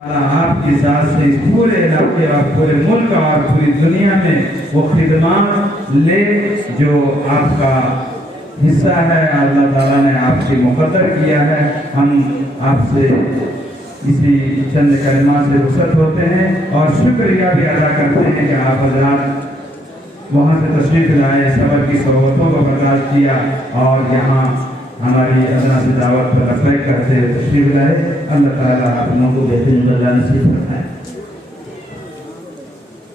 آپ کی ذات سے اس پورے علاقے اور پورے ملک اور پوری دنیا میں وہ خدمات لے جو آپ کا حصہ ہے، اللہ تعالیٰ نے آپ سے مقدر کیا ہے۔ ہم آپ سے اسی چند کلمات سے رخصت ہوتے ہیں اور شکریہ بھی ادا کرتے ہیں کہ آپ حضرات وہاں سے تشریف لائے، صبر کی صحبتوں کو برداشت کیا اور یہاں ہماری ادنا سے دعوت پر لبیک کرتے ہوئے تشریف لائے۔ اللہ تعالیٰ آپ لوگوں کو بہترین جزا نصیب فرمائے۔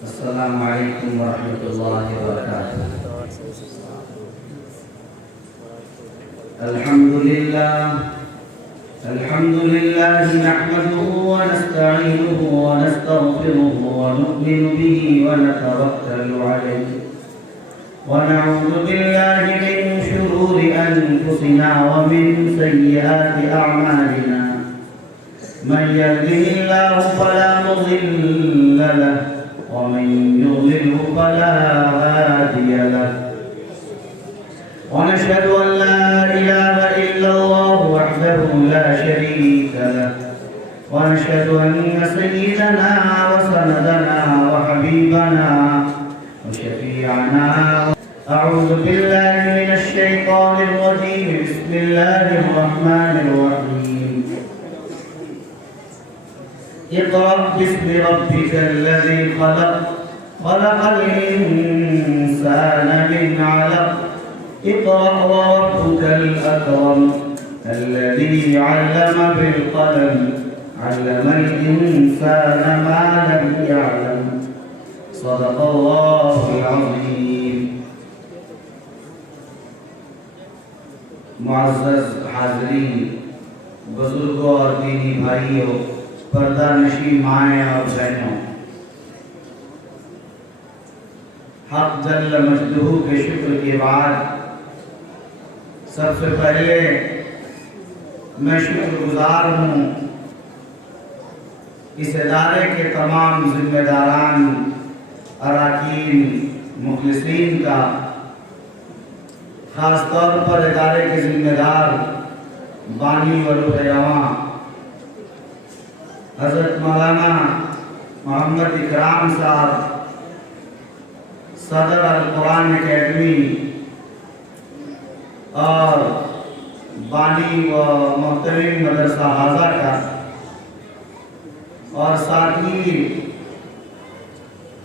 السلام علیکم ورحمۃ اللہ وبرکاتہ۔ الحمد للہ نحمده ونستعینه ونستغفره ونؤمن به ونتوکل علیہ ونعوذ باللہ من شرور انفسنا ومن سیئات اعمالنا من يهده الله فلا مضل له ومن يضلل فلا هادي له ونشهد أن لا إله إلا الله وحده لا شريك له ونشهد أن سيدنا وسندنا وحبيبنا وشفيعنا أعوذ بالله من الشيطان الرجيم بسم الله الرحمن الرحيم اقرأ باسم ربك الذي خلق خلق الإنسان من علق اقرأ وربك الأكرم الذي علم بالقلم علم الإنسان ما لم يعلم صدق الله العظيم۔ معزز حاضرین، بزرگوں اور دینی بھائیوں، پردہ نشین مائیں اور بہنوں، حق جل مجدہ کے شکر کے بعد سب سے پہلے میں شکر گزار ہوں اس ادارے کے تمام ذمہ داران، اراکین، مخلصین کا، خاص طور پر ادارے کے ذمہ دار بانی و روح رواں حضرت مولانا محمد اکرام صاحب، صدر القرآن اکیڈمی اور بانی و محترم مدرسہ حاضہ کا، اور ساتھ ہی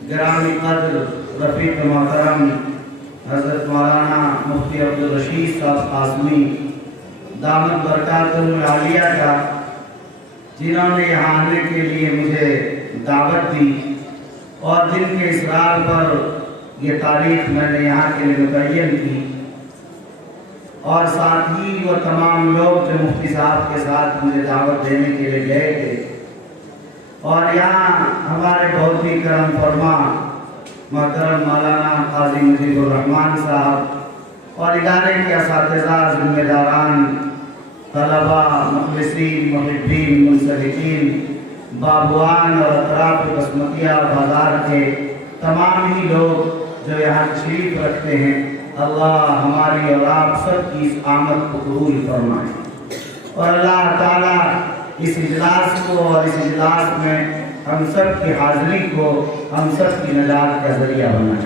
گرامی قدر رفیق محترم حضرت مولانا مفتی عبدالرشید صاحب قاسمی دامت برکاتہم العالیہ کا، جنہوں نے یہاں آنے کے لیے مجھے دعوت دی اور جن کے اصرار پر یہ تاریخ میں نے یہاں کے لیے متعین کی، اور ساتھ ہی وہ تمام لوگ جو مفتی صاحب کے ساتھ مجھے دعوت دینے کے لیے گئے تھے، اور یہاں ہمارے بہت ہی کرم فرما محترم مولانا قاضی مجید الرحمان صاحب اور ادارے کے اساتذہ، ذمہ داران، طلباء، مخلصین، محبین، منسلکین، بابوان اور اطراف بسمتیہ بازار کے تمام ہی لوگ جو یہاں تشریف رکھتے ہیں، اللہ ہماری اور آپ سب کی اس آمد کو قبول فرمائے، اور اللہ تعالیٰ اس اجلاس کو اور اس اجلاس میں ہم سب کی حاضری کو ہم سب کی نجات کا ذریعہ بنائے۔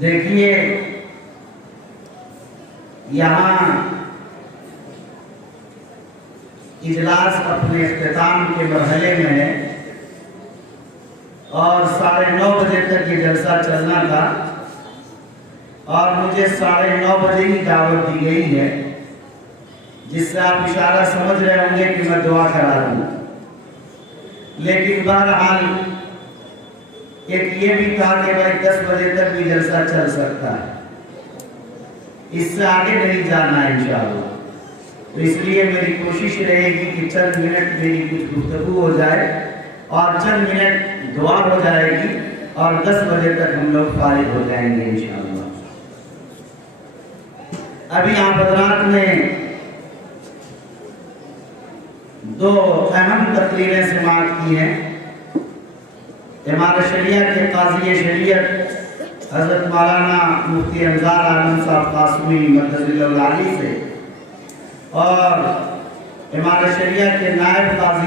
دیکھیے، یہاں اجلاس اپنے اختتام کے مرحلے میں ہے اور 9:30 بجے تک یہ جلسہ چلنا تھا، اور مجھے 9:30 بجے ہی دعوت دی گئی ہے، جس سے آپ اشارہ سمجھ رہے ہوں گے کہ میں دعا کرا دوں، لیکن بہرحال ایک یہ بھی کہا کہ بھائی 10 بجے تک بھی جلسہ چل سکتا ہے، اس سے آگے نہیں جانا ہے انشاءاللہ۔ تو اس لیے میری کوشش رہے گی کہ چند منٹ میری کچھ گفتگو ہو جائے اور چند منٹ دعا ہو جائے گی، اور 10 بجے تک ہم لوگ فارغ ہو جائیں گے انشاءاللہ۔ ابھی آپ حضرات نے 2 اہم تقریریں سماعت کی ہیں۔ امام شریعت کے قاضی شریعت حضرت مولانا مفتی انصار عالم صاحب قاسمی مدد اللہ علی سے، اور امام شریعت کے نائب قاضی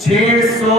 600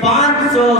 500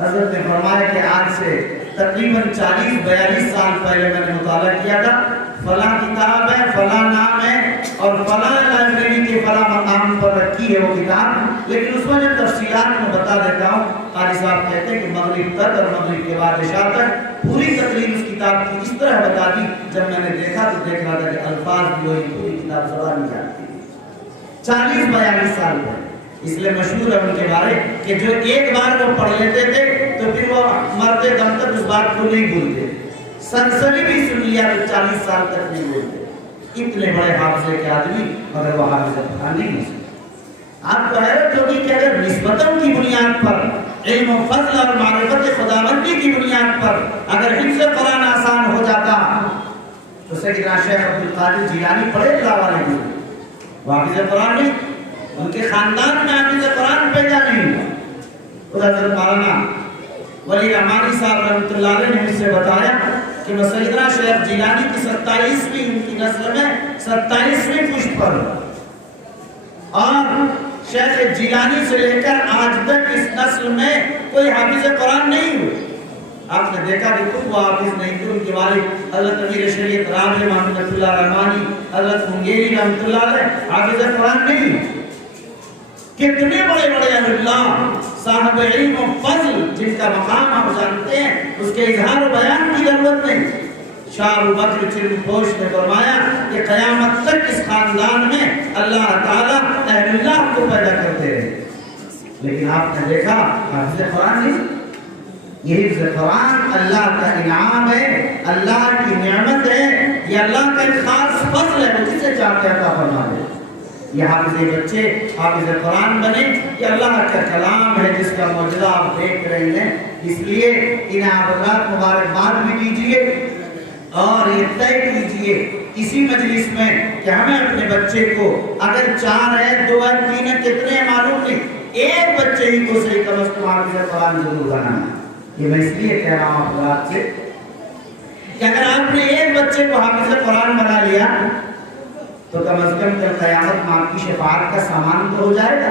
حضرت نے فرمایا کہ آج سے تقریباً 40-42 سال پہلے میں نے مطالعہ کیا تھا، فلاں کتاب ہے، فلاں نام ہے اور فلاں لائبریری کے فلاں مقام پر رکھی ہے وہ کتاب، لیکن اس میں جو تفصیلات میں بتا دیتا ہوں۔ قاری صاحب کہتے ہیں کہ مغرب تک اور مغرب کے بعد عشاء تک پوری تقریر اس کتاب کی اس طرح بتا دی، جب میں نے دیکھا تو دیکھ رہا تھا کہ الفاظ بھی وہی، پوری کتاب زبان نہیں جانتی۔ 40-42 سال پہلے، اس لیے مشہور ہے ان کے بارے کہ جو ایک بار وہ پڑھ لیتے تھے تو پھر وہ مرتے دم تک اس بات کو نہیں بھولتے، سنسنی بھی سن لیا تو 40 سال تک نہیں بھولتے۔ اتنے بڑے حافظے کے آدمی مگر وہ حافظ قرآن نہیں سن۔ آپ کو حیرت ہوگی کہ اگر نسبتوں کی بنیاد پر، علم و فضل اور معرفت خداوندی کی بنیاد پر اگر حفظ قرآن آسان ہو جاتا تو سیدنا شیخ عبد القادر جیلانی پڑھے اللہ والے بھی وہ حافظ قرآن نہیں، ان کے خاندان میں حافظ قرآن پیدا نہیں ہوا۔ حضرت مولانا ولی رحمانی صاحب رحمۃ اللہ علیہ نے مجھ سے بتایا کہ میں سیدنا شیخ جیلانی کی 27ویں ان کی نسل میں 27ویں پشت پر، اور شیخ جیلانی سے لے کر آج تک اس نسل میں کوئی حافظ قرآن نہیں ہوئے۔ آپ نے دیکھا کہ خود وہ حافظ نہیں تھے، ان کے والد حضرت امیر شریعت رابع محمد اللہ رحمانی حضرت منگیری رحمۃ اللہ علیہ حافظ قرآن نہیں۔ کتنے بڑے بڑے اہل اللہ صاحب علم و فضل جن کا مقام آپ جانتے ہیں، اس کے اظہار و بیان کی ضرورت نہیں۔ شاہ ابو بکر چرم پوش نے فرمایا کہ قیامت تک اس خاندان میں اللہ تعالیٰ اہل اللہ کو پیدا کرتے رہے، لیکن آپ نے دیکھا حافظ قرآن نہیں۔ یہ حفظ قرآن اللہ کا انعام ہے، اللہ کی نعمت ہے، یہ اللہ کا ایک خاص فضل ہے، وہ جسے چاہتے عطا فرما دے۔ یہ حافظ بچے حافظ قرآن بنے، یہ اللہ کا کلام ہے جس کا معجزہ آپ دیکھ رہے ہیں، اس لیے انہیں آپ حضرات مبارکباد بھی دیجیے اور یہ طے کیجیے اسی مجلس میں کہ ہمیں اپنے بچے کو، اگر 4 ہے 2 ہے 3 ہے کتنے ہیں معلوم نہیں، ایک بچے ہی کو صحیح کم از کم حافظ قرآن ضرور بنانا۔ یہ میں اس لیے کہہ رہا ہوں حضرات سے کہ اگر آپ نے ایک بچے کو حافظ قرآن بنا لیا تو کم از کم کل قیامت میں آپ کی شفاعت کا سامان تو ہو جائے گا،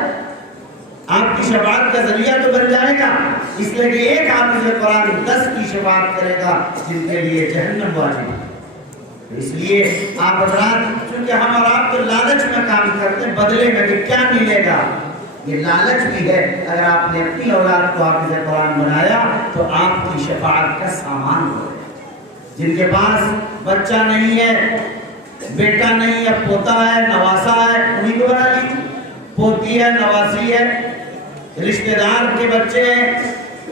آپ کی شفاعت کا ذریعہ تو بن جائے گا، اس لیے کہ ایک حافظ قرآن 10 کی شفاعت کرے گا جن کے لیے جہنم واجب ہے۔ اس لیے آپ حضرات، چونکہ ہم اور آپ تو لالچ میں کام کرتے ہیں، بدلے میں کہ کیا ملے گا، یہ لالچ بھی ہے۔ اگر آپ نے اپنی اولاد کو حافظ قرآن بنایا تو آپ کی شفاعت کا سامان ہو۔ جن کے پاس بچہ نہیں ہے، بیٹا نہیں ہے، پوتا ہے، نواسا ہے، انہیں کو بنا لیجیے، پوتی ہے، نواسی ہے، رشتہ دار کے بچے ہیں،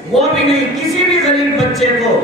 وہ بھی نہیں، کسی بھی غریب بچے کو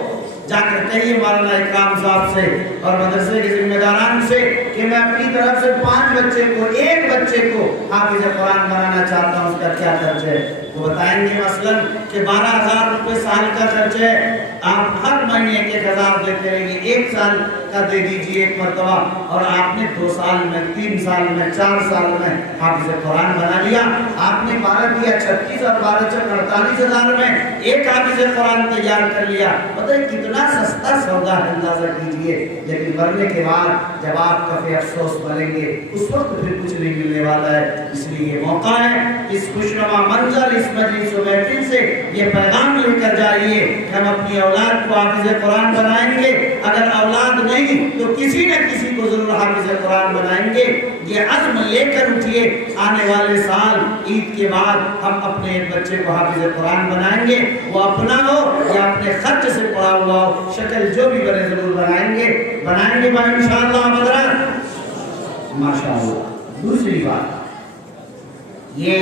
جا کر کہیے مولانا اکرام صاحب سے اور مدرسے کے ذمہ داران سے کہ میں اپنی طرف سے 5 بچے کو، ایک بچے کو حافظ قرآن بنانا چاہتا ہوں، اس کا کیا خرچ ہے؟ وہ بتائیں گے مثلاً کہ 12,000 روپے سال کا خرچ ہے، آپ ہر مہینے 1,000 دیتے رہیں گے، 1 سال کا دے دیجئے ایک مرتبہ، اور آپ نے 2 سال میں، 3 سال میں، 4 سال میں حافظ قرآن بنا لیا۔ آپ نے 12 دیا 36 اور 12 چک 48,000 میں ایک حافظ قرآن تیار کر لیا۔ بتائیں کتنا سستا سودا ہے، اندازہ کیجئے۔ لیکن مرنے کے بعد جب آپ کفے افسوس بنیں گے اس وقت پھر کچھ نہیں ملنے والا ہے۔ اس لیے یہ موقع ہے، اس خوشنما منظر، اس مجلس و محفل سے یہ پیغام لے کر جائیے کہ ہم اپنی اولاد کو حافظ قرآن بنائیں گے، اگر اولاد نہیں تو کسی نہ کسی کو ضرور حافظ قرآن بنائیں گے۔ یہ عزم لے کر اٹھیے، آنے والے سال عید کے بعد ہم اپنے ایک بچے کو حافظ قرآن بنائیں گے، وہ اپنا ہو یا اپنے خرچ سے پڑھا ہوا ہو، شکل جو بھی بنے ضرور بنائیں گے بھائی انشاءاللہ حضرات۔ ماشاءاللہ۔ دوسری بات، یہ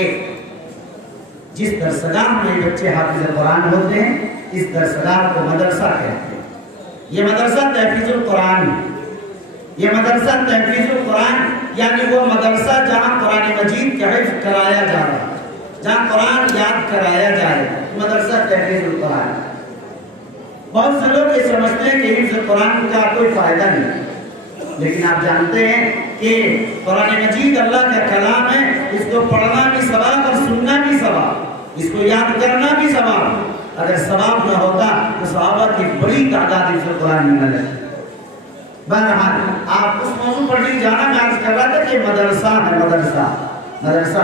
جس درسگاہ میں بچے حافظ قرآن ہوتے ہیں اس درسگاہ کو مدرسہ کہتے ہیں۔ یہ مدرسہ تحفیظ القرآن، یہ مدرسہ تحفیظ القرآن یعنی وہ مدرسہ جہاں قرآن مجید کا حفظ کرایا جا رہا ہے، جہاں قرآن یاد کرایا جائے، مدرسہ تحفیظ القرآن۔ بہت سے لوگ یہ سمجھتے ہیں کہ حفظ قرآن کا کوئی فائدہ نہیں، لیکن آپ جانتے ہیں کہ قرآن مجید اللہ کا کلام ہے، اس کو پڑھنا بھی ثواب اور سننا بھی ثواب، اس کو یاد کرنا بھی ثواب۔ اگر ثواب نہ ہوتا تو صحابہ کی بڑی تعداد حفظ قرآن میں نہ لگتی۔ بہرحال آپ اس موضوع پر نہیں جانا، میں عرض کر رہا تھا کہ مدرسہ ہے، مدرسہ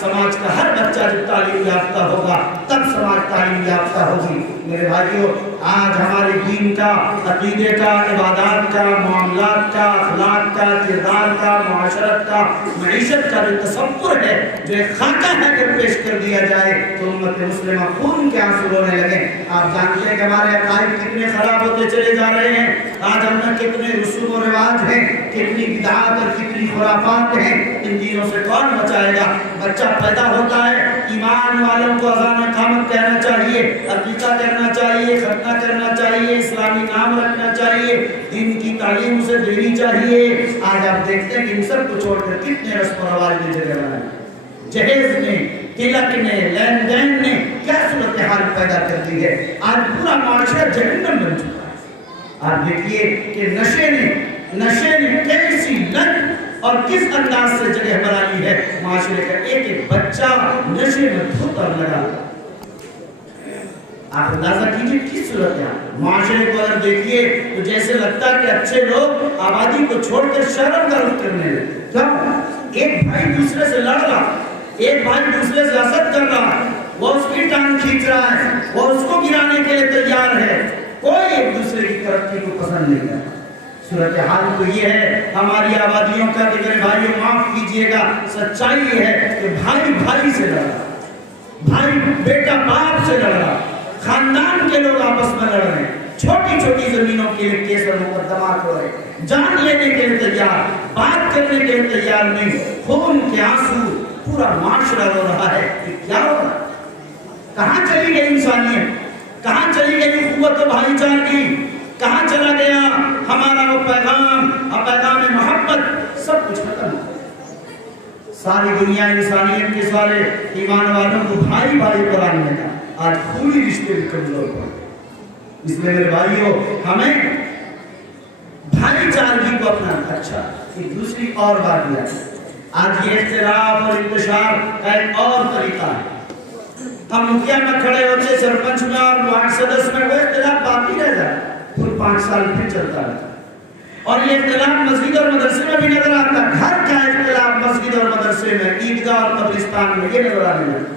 سماج کا ہر بچہ جب تعلیم یافتہ ہوگا تب سماج تعلیم یافتہ ہوگی. میرے بھائیوں، آج ہمارے دین کا، عقیدے کا، عبادات کا، معاملات کا، اخلاق کا، کردار کا، معاشرت کا، معیشت کا جو تصور ہے، جو ایک خاکہ ہے کہ پیش کر دیا جائے تو امت مسلمہ خون کے آنسو رونے لگے. آپ جانتے ہیں کہ ہمارے عقائد کتنے خراب ہوتے چلے جا رہے ہیں. آج ہم میں کتنے رسوم و رواج ہیں، کتنی بدعات اور کتنی خرافات ہیں. ان چیزوں سے کون بچائے گا؟ بچہ پیدا ہوتا ہے، ایمان والوں کو اذان اقامت کہنا چاہیے، عقیقہ کرنا چاہیے، ختنہ کرنا چاہیے، اسلامی نام رکھنا چاہیے، دین کی تعلیم اسے دینی چاہیے. آج آپ دیکھتے ہیں کہ ان سب کو چھوڑ کر کتنے رسم و رواج میں جگہ بنائے. جہیز نے، تلک نے، لین دین نے کیا صورتحال پیدا کر دی ہے. آج پورا معاشرہ جہنم بن چکا ہے. آپ دیکھیے کہ نشے نے کیسی لت اور کس انداز سے جگہ بنائی ہے. معاشرے کا ایک ایک بچہ نشے میں دھت اور لگا. آپ اندازہ کیجئے کس صورت ہے. معاشرے کو اگر دیکھیے تو جیسے لگتا ہے کہ اچھے لوگ آبادی کو چھوڑ کر شرم کا رخ کرنے لگے. کیوں؟ ایک بھائی دوسرے سے لڑ رہا، ایک بھائی دوسرے سے حسد کر رہا، وہ اس کی ٹانگ کھینچ رہا ہے، وہ اس کو گرانے کے لیے تیار ہے. کوئی ایک دوسرے کی ترقی کو پسند نہیں کرتا. صورتحال تو یہ ہے ہماری آبادیوں کا کہ میرے بھائیوں معاف کیجئے گا، سچائی یہ ہے کہ بھائی بھائی سے لڑ رہا، بھائی بیٹا باپ سے لڑ رہا، خاندان کے لوگ آپس میں لڑ رہے ہیں، چھوٹی چھوٹی زمینوں کے لیے کیس اور مقدمات ہو رہے ہیں، جان لینے کے لیے تیار، بات کرنے کے لیے تیار نہیں. خون کے آنسو پورا معاشرہ رو رہا ہے کہ کیا ہو رہا ہے. کہاں چلی گئی انسانیت؟ کہاں چلی گئی قوت و بھائی چارگی؟ کہاں چلا گیا ہمارا وہ پیغام اور پیغام محبت؟ سب کچھ ختم. ساری دنیا انسانیت کے سارے ایمان والوں کو بھائی بھائی قرآن میں کہا. آج پوری رشتے بھی کمزور پڑ. اس لیے میرے بھائیوں ہمیں بھائی چارگی کو اپنا. اچھا ایک دوسری اور بات یہ ہے، آج یہ اختلاف اور انتشار کا ایک اور طریقہ ہے. ہم مکھیا میں کھڑے ہوتے، سرپنچ میں اور وارڈ سدس میں، وہ اختلاف باقی رہ جائے پھر 5 سال پھر چلتا ہے. اور یہ اختلاف مسجد اور مدرسے میں بھی نظر آتا ہے. گھر کا اختلاف مسجد اور مدرسے میں، عیدگاہ اور قبرستان میں یہ نظر آنے لگتا.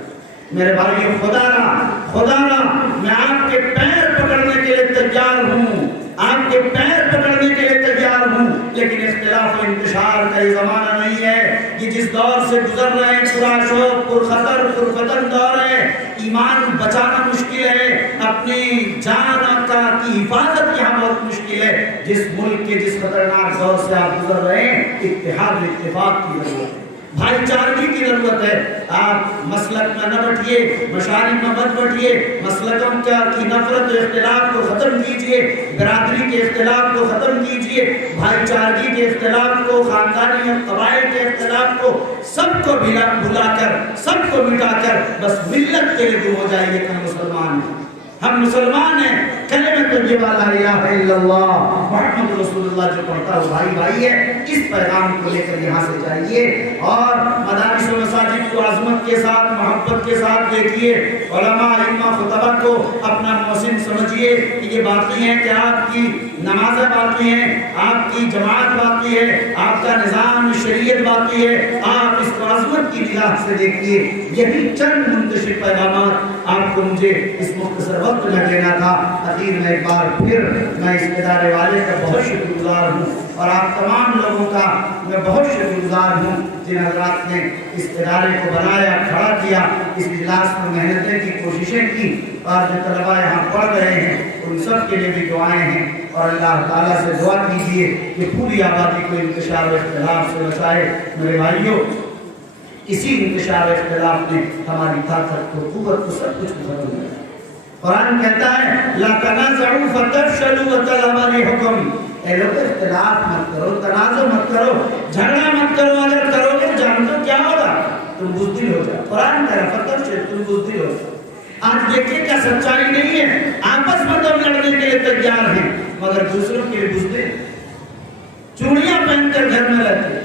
میرے بھائیوں خدا را میں آپ کے پیر پکڑنے کے لیے تیار ہوں، آپ کے پیر پکڑنے کے لیے تیار ہوں، لیکن اختلاف و انتشار کا یہ زمانہ نہیں ہے. یہ جس دور سے گزر رہے ہیں پورا شوق پرخطر پرفتن دور ہے. ایمان بچانا مشکل ہے، اپنی جان کا کی حفاظت یہاں بہت مشکل ہے. جس ملک کے جس خطرناک دور سے آپ گزر رہے ہیں، اتحاد اتفاق کی ضرورت ہے، بھائی چارگی کی ضرورت ہے. آپ مسلک میں نہ بٹھیے، مشارق میں مت بٹھیے، مسلکوں کی نفرت و اختلاف کو ختم کیجئے، برادری کے اختلاف کو ختم کیجئے، بھائی چارگی کے اختلاف کو، خاندانی اور قبائل کے اختلاف کو، سب کو بھلا کر، سب کو مٹا کر بس ملت کے لیے گم ہو جائیے کہ ہم مسلمان ہیں. ہم مسلمان ہیں. کلمہ طیبہ لا الہ الا اللہ محمد رسول اللہ جو پڑھتا ہے بھائی بھائی ہے. اس پیغام کو لے کر یہاں سے جائیے اور مدارس و مساجد کو عظمت کے ساتھ، محبت کے ساتھ دیکھیے. علماء ائمہ خطبہ کو اپنا محسن سمجھیے کہ یہ باقی ہیں کہ آپ کی نمازیں باقی ہیں، آپ کی جماعت باقی ہے، آپ کا نظام شریعت باقی ہے. آپ اس کو عظمت کی نگاہ سے دیکھیے. یہی چند منتشر پیغامات آپ کو مجھے اس مختصر وقت میں دینا تھا. اخیر میں ایک بار پھر میں اس ادارے والے کا بہت شکر گزار ہوں اور آپ تمام لوگوں کا میں بہت شکر گزار ہوں جن حضرات نے اس ادارے کو بنایا، کھڑا کیا، اس اجلاس میں محنتیں کی، کوششیں کی. اور جو طلباء یہاں پڑھ رہے ہیں ان سب کے لیے بھی دعائیں ہیں. اور اللہ تعالیٰ سے دعا کیجیے کہ پوری آبادی کو انتشار و اختلاف سے بچائے. میرے بھائیوں اسی انتشار و اختلاف نے ہماری طاقت کو، قوت کو، سب کچھ ختم کیا. قرآن کہتا ہے لا تنازعوا فتفشلوا وتذهب ريحكم. اے لوگ اختلاف مت کرو، تنازع مت کرو، جھگڑا مت کرو. اگر کرو گے جانتے ہو کیا ہوگا؟ تم بزدل ہو جاؤ. قرآن کہہ رہا فتفشل، تم بزدل ہو جاؤ. آج دیکھیں کیا سچائی نہیں ہے. آپس میں تو لڑنے کے لیے تیار ہیں مگر دوسروں کے لیے بزدل، چوڑیاں پہن کر گھر میں رہتے.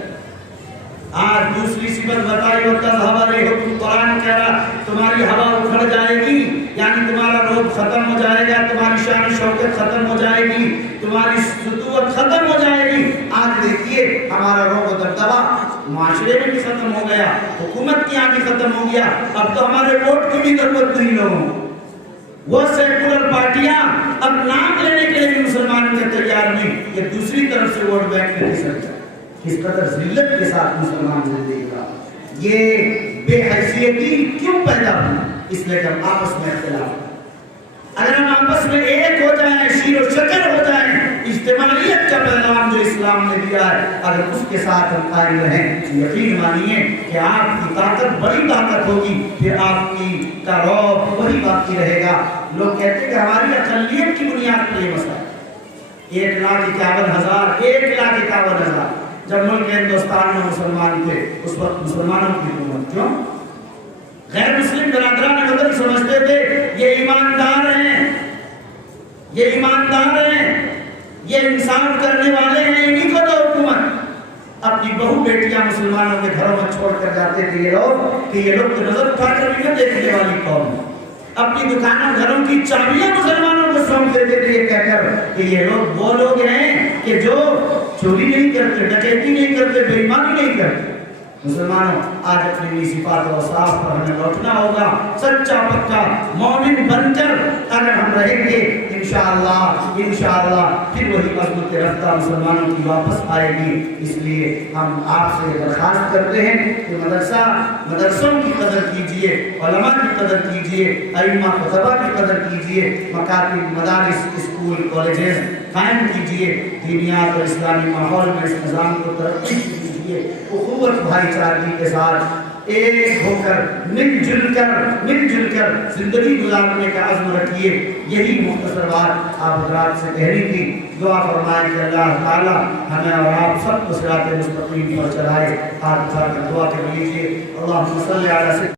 آج دوسری صفت بتائی وتذهب ريحكم. قرآن کہہ رہا تمہاری ہوا اکھڑ جائے گی، یعنی تمہارا روب ختم ہو جائے گا، تمہاری شان و شوکت ختم ہو جائے گی، تمہاری سطوت ختم ہو جائے گی. آج دیکھیے ہمارا روب و دبدبہ معاشرے میں بھی ختم ہو گیا, حکومت کی آگے ختم ہو گیا. اب تو ہمارے ووٹ کی بھی ضرورت نہیں لوگوں کو. وہ سیکولر پارٹیاں اب نام لینے کے لیے بھی مسلمانوں کے تیار نہیں کہ دوسری طرف سے ووٹ بینک میں کسر جائے. کس قدر ذلت کے ساتھ مسلمان زندگی کا. یہ بے حیثیتی کیوں پیدا ہوئی؟ اس لیے کہ ہم آپس میں اختلاف. اگر ہم آپس میں ایک ہو جائیں, شیر و شکر ہو جائیں, اجتماعیت کا پیغام جو اسلام نے دیا ہے اگر اس کے ساتھ ہم قائم رہیں, یقین مانیے کہ آپ کی طاقت بڑی طاقت ہوگی, پھر آپ کی کا رعب وہی باقی رہے گا. لوگ کہتے ہیں کہ ہماری اقلیت کی بنیاد پر یہ مسئلہ 1,51,000 جب ملک ہندوستان میں مسلمان تھے اس وقت مسلمانوں کی حکومت. کیوں؟ غیر مسلم برادران بدل سمجھتے تھے یہ ایماندار ہیں, یہ ایماندار ہیں, یہ انصاف کرنے والے ہیں, انہیں کو تو حکومت. اپنی بہو بیٹیاں مسلمانوں کے گھروں میں چھوڑ کر جاتے تھے یہ لوگ نظر اٹھا کر بھی نہ دیکھنے والی قوم. اپنی دکانوں گھروں کی چابیاں مسلمانوں کو سونپ دیتے تھے یہ کہہ کر کہ یہ لوگ وہ لوگ ہیں کہ جو چوری نہیں کرتے, ڈکیتی نہیں کرتے, بے ایمانی نہیں کرتے. مسلمانوں آج اپنی صفات و اوصاف پر ہمیں لوٹنا ہوگا. سچا پکا مومن بن کر اگر ہم رہیں گے انشاءاللہ پھر وہی عظمت رفتہ مسلمانوں کی واپس آئے گی. اس لیے ہم آپ سے درخواست کرتے ہیں کہ مدرسوں کی قدر کیجئے, علماء کی قدر کیجئے, ائمہ خطبہ کی قدر کیجئے, مکاتب, مدارس, اسکول, کالجز قائم کیجئے. دینیات اور اسلامی ماحول میں اس نظام کو ترقی کیجئے. اخوت بھائی چارگی کے ساتھ ایک ہو کر مل جل کر زندگی گزارنے کا عزم رکھیے. یہی مختصر بات آپ حضرات سے کہنی تھی. دعا فرمائیں کہ اللہ تعالی ہمیں اور آپ سب کو صراط مستقیم پر چلائے. ہاتھ اٹھا کر دعا کر لیجیے. اللہم صلی علی